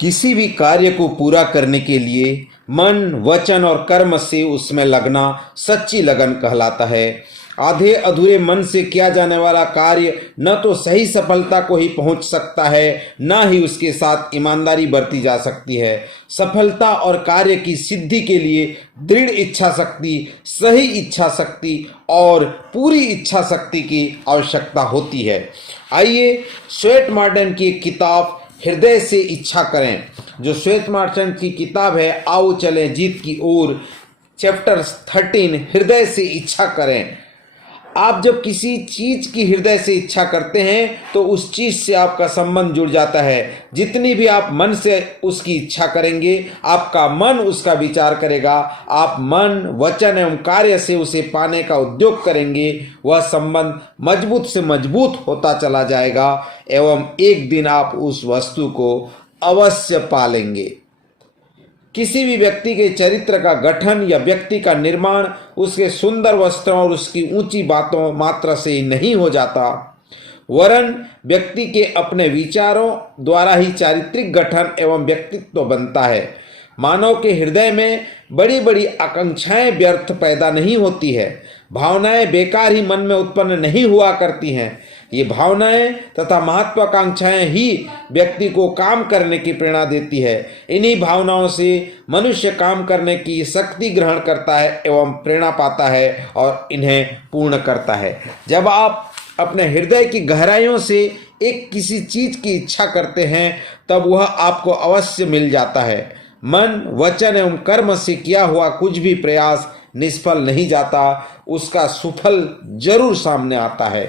किसी भी कार्य को पूरा करने के लिए मन, वचन और कर्म से उसमें लगना सच्ची लगन कहलाता है। आधे अधूरे मन से किया जाने वाला कार्य न तो सही सफलता को ही पहुंच सकता है, न ही उसके साथ ईमानदारी बरती जा सकती है। सफलता और कार्य की सिद्धि के लिए दृढ़ इच्छा शक्ति, सही इच्छा शक्ति और पूरी इच्छा शक्ति की आवश्यकता होती है। आइए स्वेट मार्टिन की एक किताब हृदय से इच्छा करें, जो स्वेट मार्टिन की किताब है आओ चलें जीत की ओर, चैप्टर 13 हृदय से इच्छा करें। आप जब किसी चीज की हृदय से इच्छा करते हैं तो उस चीज से आपका संबंध जुड़ जाता है। जितनी भी आप मन से उसकी इच्छा करेंगे, आपका मन उसका विचार करेगा, आप मन, वचन एवं कार्य से उसे पाने का उद्योग करेंगे, वह संबंध मजबूत से मजबूत होता चला जाएगा एवं एक दिन आप उस वस्तु को अवश्य पालेंगे। किसी भी व्यक्ति के चरित्र का गठन या व्यक्ति का निर्माण उसके सुंदर वस्त्रों और उसकी ऊंची बातों मात्र से ही नहीं हो जाता, वरन व्यक्ति के अपने विचारों द्वारा ही चारित्रिक गठन एवं व्यक्तित्व बनता है। मानव के हृदय में बड़ी बड़ी आकांक्षाएं व्यर्थ पैदा नहीं होती है। भावनाएं बेकार ही मन में उत्पन्न नहीं हुआ करती हैं। ये भावनाएं तथा महत्वाकांक्षाएं ही व्यक्ति को काम करने की प्रेरणा देती है। इन्हीं भावनाओं से मनुष्य काम करने की शक्ति ग्रहण करता है एवं प्रेरणा पाता है और इन्हें पूर्ण करता है। जब आप अपने हृदय की गहराइयों से एक किसी चीज की इच्छा करते हैं तब वह आपको अवश्य मिल जाता है। मन, वचन एवं कर्म से किया हुआ कुछ भी प्रयास निष्फल नहीं जाता, उसका सुफल जरूर सामने आता है।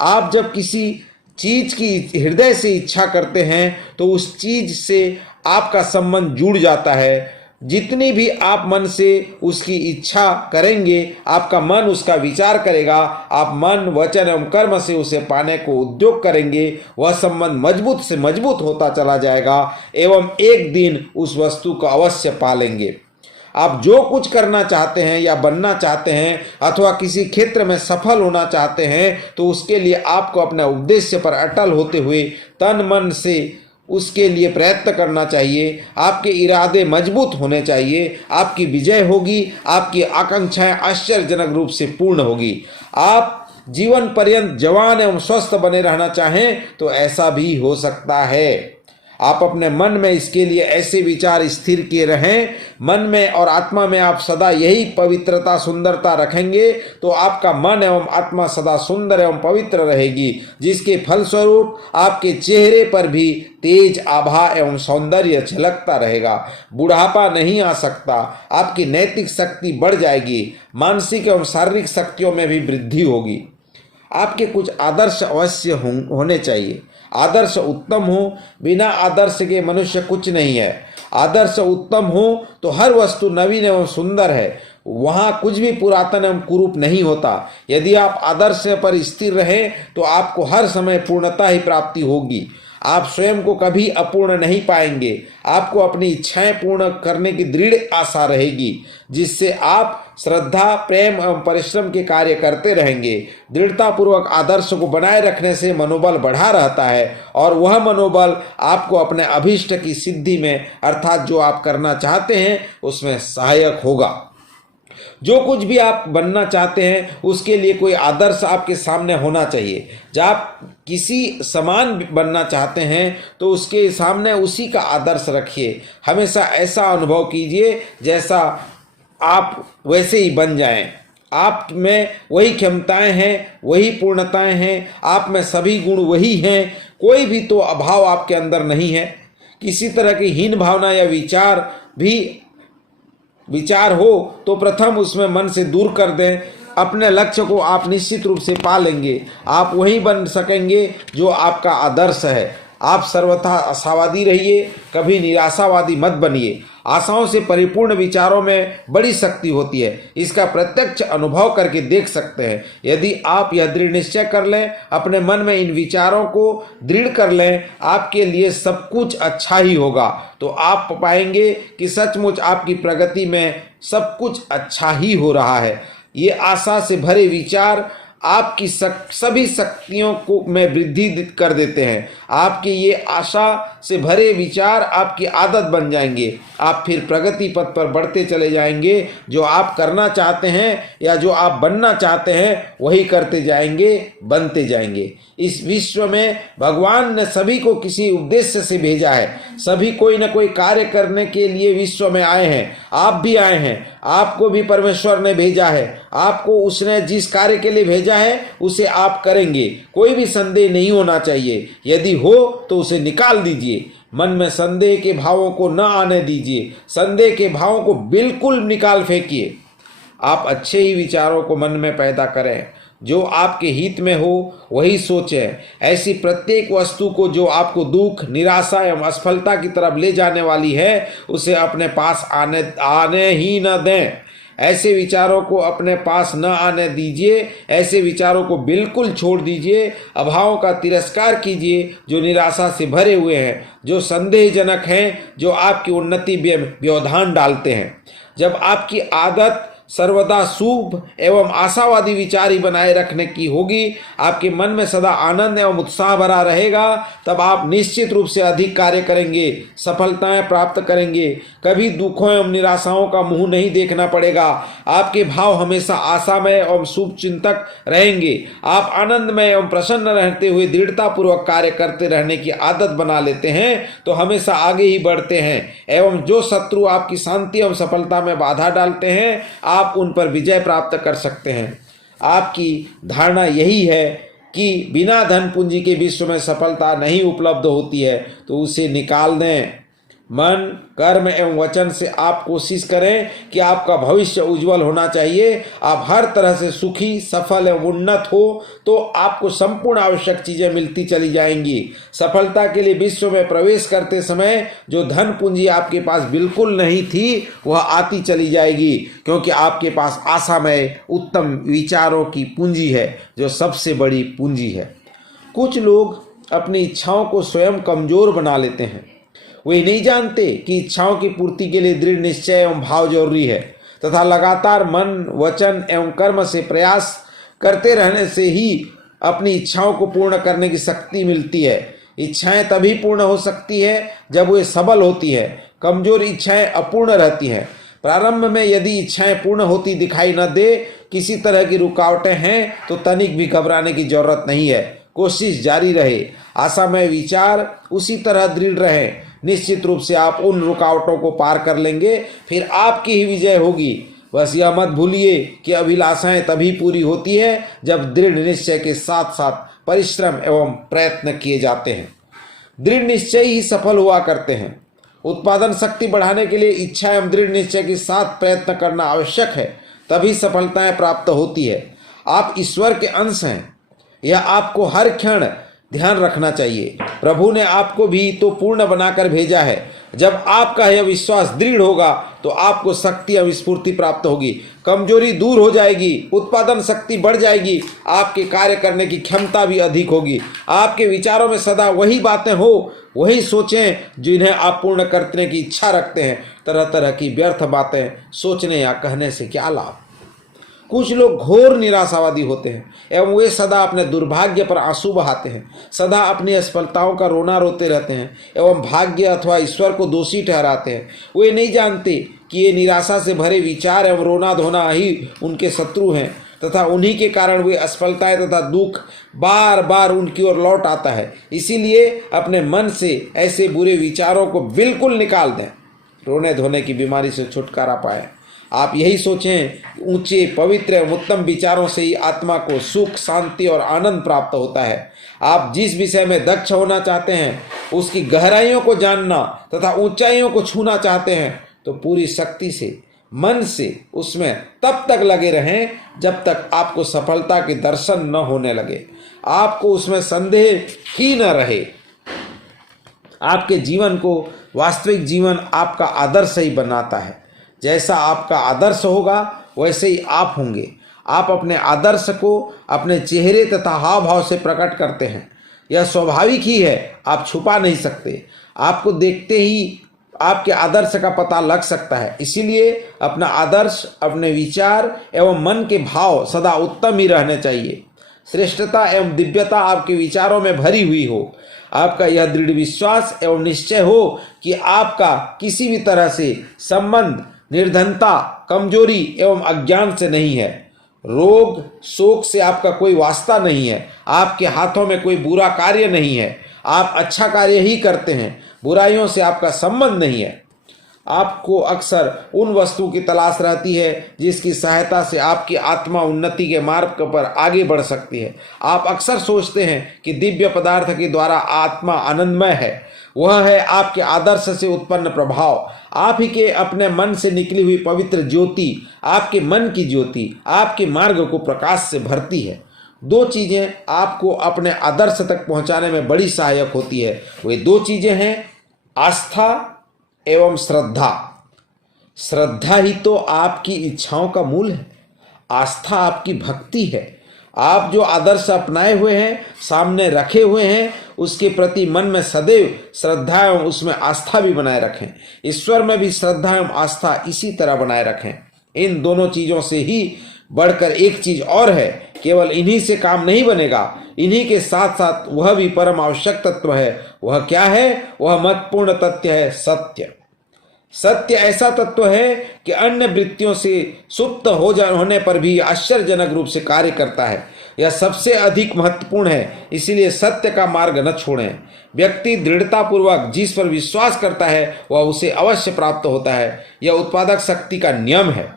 आप जब किसी चीज की हृदय से इच्छा करते हैं तो उस चीज से आपका संबंध जुड़ जाता है। जितनी भी आप मन से उसकी इच्छा करेंगे, आपका मन उसका विचार करेगा, आप मन, वचन एवं कर्म से उसे पाने को उद्योग करेंगे, वह संबंध मजबूत से मजबूत होता चला जाएगा एवं एक दिन उस वस्तु को अवश्य पालेंगे। आप जो कुछ करना चाहते हैं या बनना चाहते हैं अथवा किसी क्षेत्र में सफल होना चाहते हैं तो उसके लिए आपको अपने उद्देश्य पर अटल होते हुए तन मन से उसके लिए प्रयत्न करना चाहिए। आपके इरादे मजबूत होने चाहिए। आपकी विजय होगी, आपकी आकांक्षाएं आश्चर्यजनक रूप से पूर्ण होगी। आप जीवन पर्यंत जवान एवं स्वस्थ बने रहना चाहें तो ऐसा भी हो सकता है। आप अपने मन में इसके लिए ऐसे विचार स्थिर किए रहें, मन में और आत्मा में आप सदा यही पवित्रता, सुंदरता रखेंगे तो आपका मन एवं आत्मा सदा सुंदर एवं पवित्र रहेगी, जिसके फलस्वरूप आपके चेहरे पर भी तेज, आभा एवं सौंदर्य झलकता रहेगा। बुढ़ापा नहीं आ सकता। आपकी नैतिक शक्ति बढ़ जाएगी। मानसिक एवं शारीरिक शक्तियों में भी वृद्धि होगी। आपके कुछ आदर्श अवश्य होने चाहिए। आदर्श उत्तम हो, बिना आदर्श के मनुष्य कुछ नहीं है। आदर्श उत्तम हो तो हर वस्तु नवीन एवं सुंदर है, वहाँ कुछ भी पुरातन एवं कुरूप नहीं होता। यदि आप आदर्श पर स्थिर रहें तो आपको हर समय पूर्णता ही प्राप्ति होगी। आप स्वयं को कभी अपूर्ण नहीं पाएंगे। आपको अपनी इच्छाएं पूर्ण करने की दृढ़ आशा रहेगी, जिससे आप श्रद्धा, प्रेम एवं परिश्रम के कार्य करते रहेंगे। दृढ़तापूर्वक आदर्श को बनाए रखने से मनोबल बढ़ा रहता है और वह मनोबल आपको अपने अभीष्ट की सिद्धि में अर्थात जो आप करना चाहते हैं उसमें सहायक होगा। जो कुछ भी आप बनना चाहते हैं उसके लिए कोई आदर्श आपके सामने होना चाहिए। जब आप किसी समान बनना चाहते हैं तो उसके सामने उसी का आदर्श रखिए। हमेशा ऐसा अनुभव कीजिए जैसा आप वैसे ही बन जाएं। आप में वही क्षमताएं हैं, वही पूर्णताएं हैं, आप में सभी गुण वही हैं। कोई भी तो अभाव आपके अंदर नहीं है। किसी तरह की हीन भावना या विचार हो तो प्रथम उसमें मन से दूर कर दें। अपने लक्ष्य को आप निश्चित रूप से पा लेंगे। आप वही बन सकेंगे जो आपका आदर्श है। आप सर्वथा आशावादी रहिए, कभी निराशावादी मत बनिए। आशाओं से परिपूर्ण विचारों में बड़ी शक्ति होती है, इसका प्रत्यक्ष अनुभव करके देख सकते हैं। यदि आप यह दृढ़ निश्चय कर लें, अपने मन में इन विचारों को दृढ़ कर लें, आपके लिए सब कुछ अच्छा ही होगा, तो आप पाएंगे कि सचमुच आपकी प्रगति में सब कुछ अच्छा ही हो रहा है। ये आशा से भरे विचार आपकी सभी शक्तियों को में वृद्धि कर देते हैं। आपके ये आशा से भरे विचार आपकी आदत बन जाएंगे। आप फिर प्रगति पथ पर बढ़ते चले जाएंगे। जो आप करना चाहते हैं या जो आप बनना चाहते हैं वही करते जाएंगे, बनते जाएंगे। इस विश्व में भगवान ने सभी को किसी उद्देश्य से भेजा है। सभी कोई न कोई कार्य करने के लिए विश्व में आए हैं। आप भी आए हैं, आपको भी परमेश्वर ने भेजा है। आपको उसने जिस कार्य के लिए भेजा है उसे आप करेंगे। कोई भी संदेह नहीं होना चाहिए। यदि हो तो उसे निकाल दीजिए। मन में संदेह के भावों को न आने दीजिए। संदेह के भावों को बिल्कुल निकाल फेंकिए। आप अच्छे ही विचारों को मन में पैदा करें। जो आपके हित में हो वही सोचें। ऐसी प्रत्येक वस्तु को जो आपको दुख, निराशा एवं असफलता की तरफ ले जाने वाली है उसे अपने पास आने ही न दें। ऐसे विचारों को अपने पास न आने दीजिए। ऐसे विचारों को बिल्कुल छोड़ दीजिए। अभावों का तिरस्कार कीजिए जो निराशा से भरे हुए हैं, जो संदेहजनक हैं, जो आपकी उन्नति में व्यवधान डालते हैं। जब आपकी आदत सर्वदा शुभ एवं आशावादी विचार ही बनाए रखने की होगी, आपके मन में सदा आनंद एवं उत्साह भरा रहेगा, तब आप निश्चित रूप से अधिक कार्य करेंगे, सफलताएं प्राप्त करेंगे। कभी दुखों एवं निराशाओं का मुंह नहीं देखना पड़ेगा। आपके भाव हमेशा आशामय एवं शुभ चिंतक रहेंगे। आप आनंदमय एवं प्रसन्न रहते हुए दृढ़तापूर्वक कार्य करते रहने की आदत बना लेते हैं तो हमेशा आगे ही बढ़ते हैं। एवं जो शत्रु आपकी शांति एवं सफलता में बाधा डालते हैं, आप उन पर विजय प्राप्त कर सकते हैं। आपकी धारणा यही है कि बिना धन पूंजी के विश्व में सफलता नहीं उपलब्ध होती है, तो उसे निकाल दें। मन, कर्म एवं वचन से आप कोशिश करें कि आपका भविष्य उज्जवल होना चाहिए। आप हर तरह से सुखी, सफल एवं उन्नत हो तो आपको संपूर्ण आवश्यक चीजें मिलती चली जाएंगी। सफलता के लिए विश्व में प्रवेश करते समय जो धन पूंजी आपके पास बिल्कुल नहीं थी वह आती चली जाएगी, क्योंकि आपके पास आशामय उत्तम विचारों की पूंजी है जो सबसे बड़ी पूंजी है। कुछ लोग अपनी इच्छाओं को स्वयं कमजोर बना लेते हैं। वे नहीं जानते कि इच्छाओं की पूर्ति के लिए दृढ़ निश्चय एवं भाव जरूरी है तथा लगातार मन, वचन एवं कर्म से प्रयास करते रहने से ही अपनी इच्छाओं को पूर्ण करने की शक्ति मिलती है। इच्छाएं तभी पूर्ण हो सकती है जब वे सबल होती है। कमजोर इच्छाएं अपूर्ण रहती हैं। प्रारंभ में यदि इच्छाएं पूर्ण होती दिखाई न दे, किसी तरह की रुकावटें हैं, तो तनिक भी घबराने की जरूरत नहीं है। कोशिश जारी रहे। आशामय विचार उसी तरह दृढ़ रहें। निश्चित रूप से आप उन रुकावटों को पार कर लेंगे, फिर आपकी ही विजय होगी। बस यह मत भूलिए कि अभिलाषाएं तभी पूरी होती है जब दृढ़ निश्चय के साथ साथ परिश्रम एवं प्रयत्न किए जाते हैं। दृढ़ निश्चय ही सफल हुआ करते हैं। उत्पादन शक्ति बढ़ाने के लिए इच्छा एवं दृढ़ निश्चय के साथ प्रयत्न करना आवश्यक है, तभी सफलताएं प्राप्त होती है। आप ईश्वर के अंश हैं, यह आपको हर क्षण ध्यान रखना चाहिए। प्रभु ने आपको भी तो पूर्ण बनाकर भेजा है। जब आपका यह विश्वास दृढ़ होगा तो आपको शक्ति एवं स्फूर्ति प्राप्त होगी। कमजोरी दूर हो जाएगी, उत्पादन शक्ति बढ़ जाएगी, आपके कार्य करने की क्षमता भी अधिक होगी। आपके विचारों में सदा वही बातें हो, वही सोचें जिन्हें आप पूर्ण करने की इच्छा रखते हैं। तरह तरह की व्यर्थ बातें सोचने या कहने से क्या लाभ। कुछ लोग घोर निराशावादी होते हैं एवं वे सदा अपने दुर्भाग्य पर आंसू बहाते हैं, सदा अपनी असफलताओं का रोना रोते रहते हैं एवं भाग्य अथवा ईश्वर को दोषी ठहराते हैं। वे नहीं जानते कि ये निराशा से भरे विचार एवं रोना धोना ही उनके शत्रु हैं तथा उन्हीं के कारण वे असफलताएं तथा दुख बार बार उनकी ओर लौट आता है। इसीलिए अपने मन से ऐसे बुरे विचारों को बिल्कुल निकाल दें। रोने धोने की बीमारी से छुटकारा पाएं। आप यही सोचें, ऊंचे, पवित्र एवं उत्तम विचारों से ही आत्मा को सुख, शांति और आनंद प्राप्त होता है। आप जिस विषय में दक्ष होना चाहते हैं, उसकी गहराइयों को जानना तथा ऊंचाइयों को छूना चाहते हैं, तो पूरी शक्ति से, मन से उसमें तब तक लगे रहें जब तक आपको सफलता के दर्शन न होने लगे, आपको उसमें संदेह ही न रहे। आपके जीवन को वास्तविक जीवन आपका आदर्श ही बनाता है। जैसा आपका आदर्श होगा वैसे ही आप होंगे। आप अपने आदर्श को अपने चेहरे तथा हाव भाव से प्रकट करते हैं। यह स्वाभाविक ही है, आप छुपा नहीं सकते। आपको देखते ही आपके आदर्श का पता लग सकता है। इसीलिए अपना आदर्श, अपने विचार एवं मन के भाव सदा उत्तम ही रहने चाहिए। श्रेष्ठता एवं दिव्यता आपके विचारों में भरी हुई हो, आपका यह दृढ़ विश्वास एवं निश्चय हो कि आपका किसी भी तरह से संबंध निर्धनता, कमजोरी एवं अज्ञान से नहीं है, रोग शोक से आपका कोई वास्ता नहीं है, आपके हाथों में कोई बुरा कार्य नहीं है, आप अच्छा कार्य ही करते हैं, बुराइयों से आपका संबंध नहीं है। आपको अक्सर उन वस्तुओं की तलाश रहती है जिसकी सहायता से आपकी आत्मा उन्नति के मार्ग पर आगे बढ़ सकती है। आप अक्सर सोचते हैं कि दिव्य पदार्थ के द्वारा आत्मा आनंदमय है, वह है आपके आदर्श से उत्पन्न प्रभाव, आप ही के अपने मन से निकली हुई पवित्र ज्योति, आपके मन की ज्योति आपके मार्ग को प्रकाश से भरती है। दो चीजें आपको अपने आदर्श तक पहुंचाने में बड़ी सहायक होती है। वे दो चीजें हैं आस्था एवं श्रद्धा। श्रद्धा ही तो आपकी इच्छाओं का मूल है, आस्था आपकी भक्ति है। आप जो आदर्श अपनाए हुए हैं, सामने रखे हुए हैं, उसके प्रति मन में सदैव श्रद्धा एवं उसमें आस्था भी बनाए रखें। ईश्वर में भी श्रद्धा एवं आस्था इसी तरह बनाए रखें। इन दोनों चीजों से ही बढ़कर एक चीज और है, केवल इन्हीं से काम नहीं बनेगा, इन्हीं के साथ साथ वह भी परम आवश्यक तत्व है। वह क्या है? वह महत्वपूर्ण तथ्य है सत्य। सत्य ऐसा तत्व है कि अन्य वृत्तियों से सुप्त होने पर भी आश्चर्यजनक रूप से कार्य करता है। यह सबसे अधिक महत्वपूर्ण है, इसीलिए सत्य का मार्ग न छोड़ें। व्यक्ति दृढ़तापूर्वक जिस पर विश्वास करता है वह उसे अवश्य प्राप्त होता है। यह उत्पादक शक्ति का नियम है।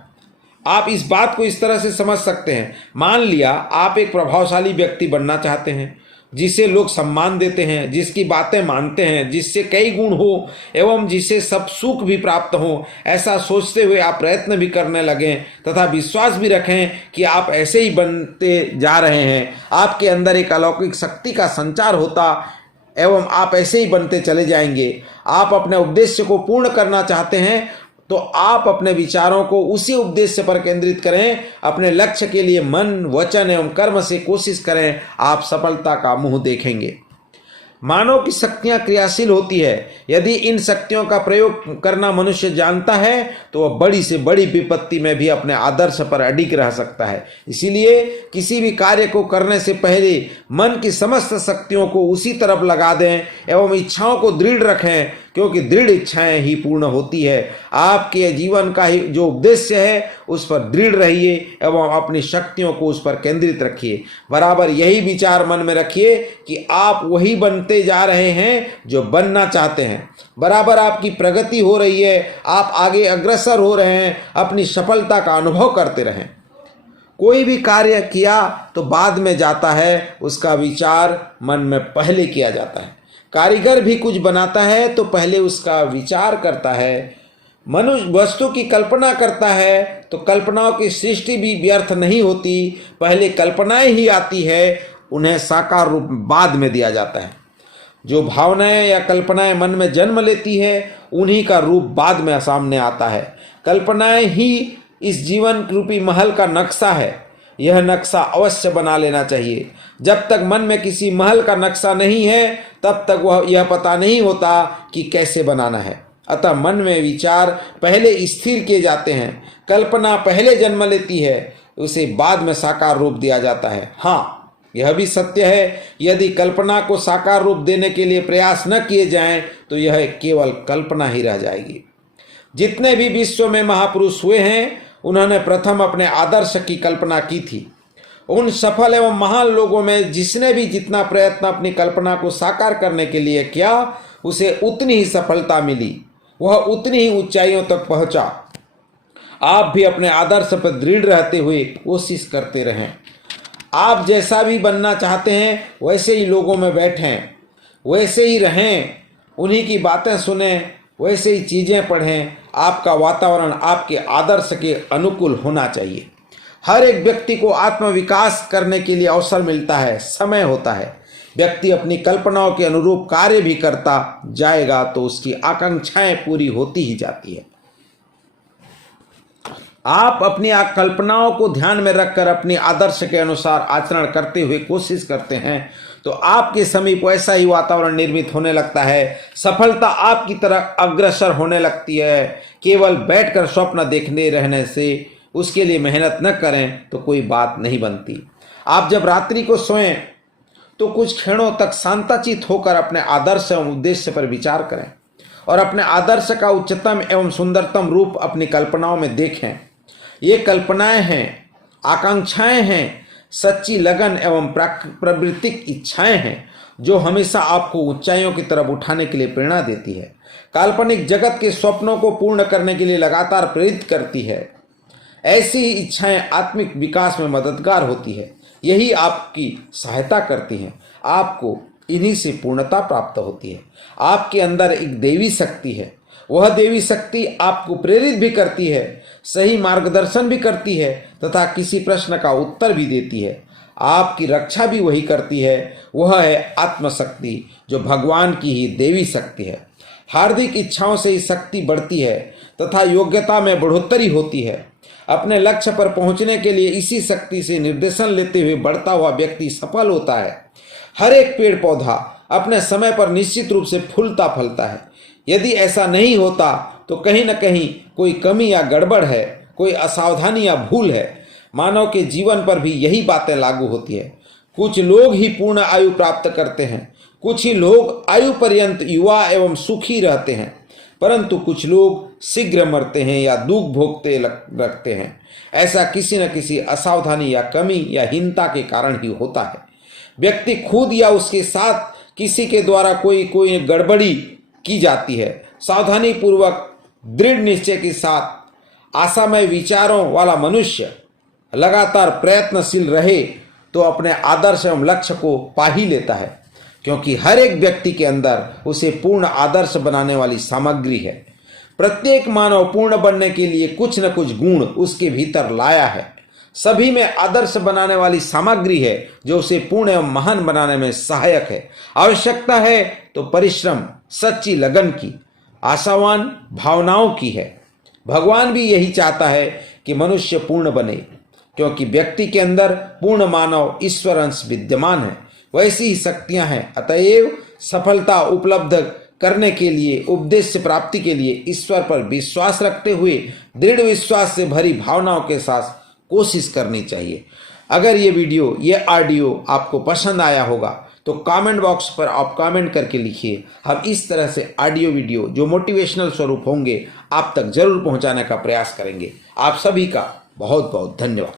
आप इस बात को इस तरह से समझ सकते हैं, मान लिया आप एक प्रभावशाली व्यक्ति बनना चाहते हैं, जिसे लोग सम्मान देते हैं, जिसकी बातें मानते हैं, जिससे कई गुण हो एवं जिसे सब सुख भी प्राप्त हो। ऐसा सोचते हुए आप प्रयत्न भी करने लगें तथा विश्वास भी रखें कि आप ऐसे ही बनते जा रहे हैं। आपके अंदर एक अलौकिक शक्ति का संचार होता एवं आप ऐसे ही बनते चले जाएंगे। आप अपने उद्देश्य को पूर्ण करना चाहते हैं तो आप अपने विचारों को उसी उद्देश्य पर केंद्रित करें। अपने लक्ष्य के लिए मन, वचन एवं कर्म से कोशिश करें, आप सफलता का मुंह देखेंगे। मानव की शक्तियां क्रियाशील होती है। यदि इन शक्तियों का प्रयोग करना मनुष्य जानता है तो वह बड़ी से बड़ी विपत्ति में भी अपने आदर्श पर अडिग रह सकता है। इसीलिए किसी भी कार्य को करने से पहले मन की समस्त शक्तियों को उसी तरफ लगा दें एवं इच्छाओं को दृढ़ रखें, क्योंकि दृढ़ इच्छाएं ही पूर्ण होती है। आपके जीवन का ही जो उद्देश्य है उस पर दृढ़ रहिए एवं अपनी शक्तियों को उस पर केंद्रित रखिए। बराबर यही विचार मन में रखिए कि आप वही बनते जा रहे हैं जो बनना चाहते हैं। बराबर आपकी प्रगति हो रही है, आप आगे अग्रसर हो रहे हैं। अपनी सफलता का अनुभव करते रहें। कोई भी कार्य किया तो बाद में जाता है, उसका विचार मन में पहले किया जाता है। कारीगर भी कुछ बनाता है तो पहले उसका विचार करता है। मनुष्य वस्तु की कल्पना करता है तो कल्पनाओं की सृष्टि भी व्यर्थ नहीं होती। पहले कल्पनाएं ही आती है, उन्हें साकार रूप बाद में दिया जाता है। जो भावनाएं या कल्पनाएं मन में जन्म लेती है उन्हीं का रूप बाद में सामने आता है। कल्पनाएं ही इस जीवन रूपी महल का नक्शा है। यह नक्शा अवश्य बना लेना चाहिए। जब तक मन में किसी महल का नक्शा नहीं है तब तक वह यह पता नहीं होता कि कैसे बनाना है। अतः मन में विचार पहले स्थिर किए जाते हैं, कल्पना पहले जन्म लेती है, उसे बाद में साकार रूप दिया जाता है। हाँ, यह भी सत्य है, यदि कल्पना को साकार रूप देने के लिए प्रयास न किए जाएं तो यह केवल कल्पना ही रह जाएगी। जितने भी विश्व में महापुरुष हुए हैं उन्होंने प्रथम अपने आदर्श की कल्पना की थी। उन सफल एवं महान लोगों में जिसने भी जितना प्रयत्न अपनी कल्पना को साकार करने के लिए किया उसे उतनी ही सफलता मिली, वह उतनी ही ऊंचाइयों तक पहुंचा। आप भी अपने आदर्श पर दृढ़ रहते हुए कोशिश करते रहें। आप जैसा भी बनना चाहते हैं वैसे ही लोगों में बैठें, वैसे ही रहें, उन्हीं की बातें सुनें, वैसे ही चीज़ें पढ़ें। आपका वातावरण आपके आदर्श के अनुकूल होना चाहिए। हर एक व्यक्ति को आत्मविकास करने के लिए अवसर मिलता है, समय होता है। व्यक्ति अपनी कल्पनाओं के अनुरूप कार्य भी करता जाएगा तो उसकी आकांक्षाएं पूरी होती ही जाती है। आप अपनी कल्पनाओं को ध्यान में रखकर अपनी आदर्श के अनुसार आचरण करते हुए कोशिश करते हैं तो आपके समीप वैसा ही वातावरण निर्मित होने लगता है। सफलता आपकी तरफ अग्रसर होने लगती है। केवल बैठकर स्वप्न देखने रहने से, उसके लिए मेहनत न करें तो कोई बात नहीं बनती। आप जब रात्रि को सोएं तो कुछ क्षणों तक शांताचित होकर अपने आदर्श एवं उद्देश्य पर विचार करें और अपने आदर्श का उच्चतम एवं सुंदरतम रूप अपनी कल्पनाओं में देखें। ये कल्पनाएं हैं, आकांक्षाएं हैं, सच्ची लगन एवं प्राकृतिक इच्छाएं हैं जो हमेशा आपको ऊंचाइयों की तरफ उठाने के लिए प्रेरणा देती है, काल्पनिक जगत के स्वप्नों को पूर्ण करने के लिए लगातार प्रेरित करती है। ऐसी ही इच्छाएं आत्मिक विकास में मददगार होती है, यही आपकी सहायता करती हैं। आपको इन्हीं से पूर्णता प्राप्त होती है। आपके अंदर एक देवी शक्ति है, वह देवी शक्ति आपको प्रेरित भी करती है, सही मार्गदर्शन भी करती है तथा किसी प्रश्न का उत्तर भी देती है। आपकी रक्षा भी वही करती है, वह है आत्मशक्ति जो भगवान की ही देवी शक्ति है। हार्दिक इच्छाओं से ही शक्ति बढ़ती है तथा योग्यता में बढ़ोतरी होती है। अपने लक्ष्य पर पहुंचने के लिए इसी शक्ति से निर्देशन लेते हुए बढ़ता हुआ व्यक्ति सफल होता है। हर एक पेड़ पौधा अपने समय पर निश्चित रूप से फूलता फलता है। यदि ऐसा नहीं होता तो कहीं न कहीं कोई कमी या गड़बड़ है, कोई असावधानी या भूल है। मानव के जीवन पर भी यही बातें लागू होती है। कुछ लोग ही पूर्ण आयु प्राप्त करते हैं, कुछ ही लोग आयु पर्यंत युवा एवं सुखी रहते हैं, परंतु कुछ लोग शीघ्र मरते हैं या दुख भोगते रखते हैं। ऐसा किसी न किसी असावधानी या कमी या हीनता के कारण ही होता है। व्यक्ति खुद या उसके साथ किसी के द्वारा कोई गड़बड़ी की जाती है। सावधानी पूर्वक दृढ़ निश्चय के साथ आशामय विचारों वाला मनुष्य लगातार प्रयत्नशील रहे तो अपने आदर्श एवं लक्ष्य को पा ही लेता है, क्योंकि हर एक व्यक्ति के अंदर उसे पूर्ण आदर्श बनाने वाली सामग्री है। प्रत्येक मानव पूर्ण बनने के लिए कुछ न कुछ गुण उसके भीतर लाया है। सभी में आदर्श बनाने वाली सामग्री है जो उसे पूर्ण एवं महान बनाने में सहायक है। आवश्यकता है तो परिश्रम, सच्ची लगन की, आशावान भावनाओं की है। भगवान भी यही चाहता है कि मनुष्य पूर्ण बने, क्योंकि व्यक्ति के अंदर पूर्ण मानव ईश्वर अंश विद्यमान है, वैसी ही शक्तियां हैं। अतएव सफलता उपलब्ध करने के लिए, उद्देश्य प्राप्ति के लिए ईश्वर पर विश्वास रखते हुए दृढ़ विश्वास से भरी भावनाओं के साथ कोशिश करनी चाहिए। अगर ये ऑडियो आपको पसंद आया होगा तो कमेंट बॉक्स पर आप कमेंट करके लिखिए। हम इस तरह से ऑडियो वीडियो जो मोटिवेशनल स्वरूप होंगे आप तक जरूर पहुंचाने का प्रयास करेंगे। आप सभी का बहुत बहुत धन्यवाद।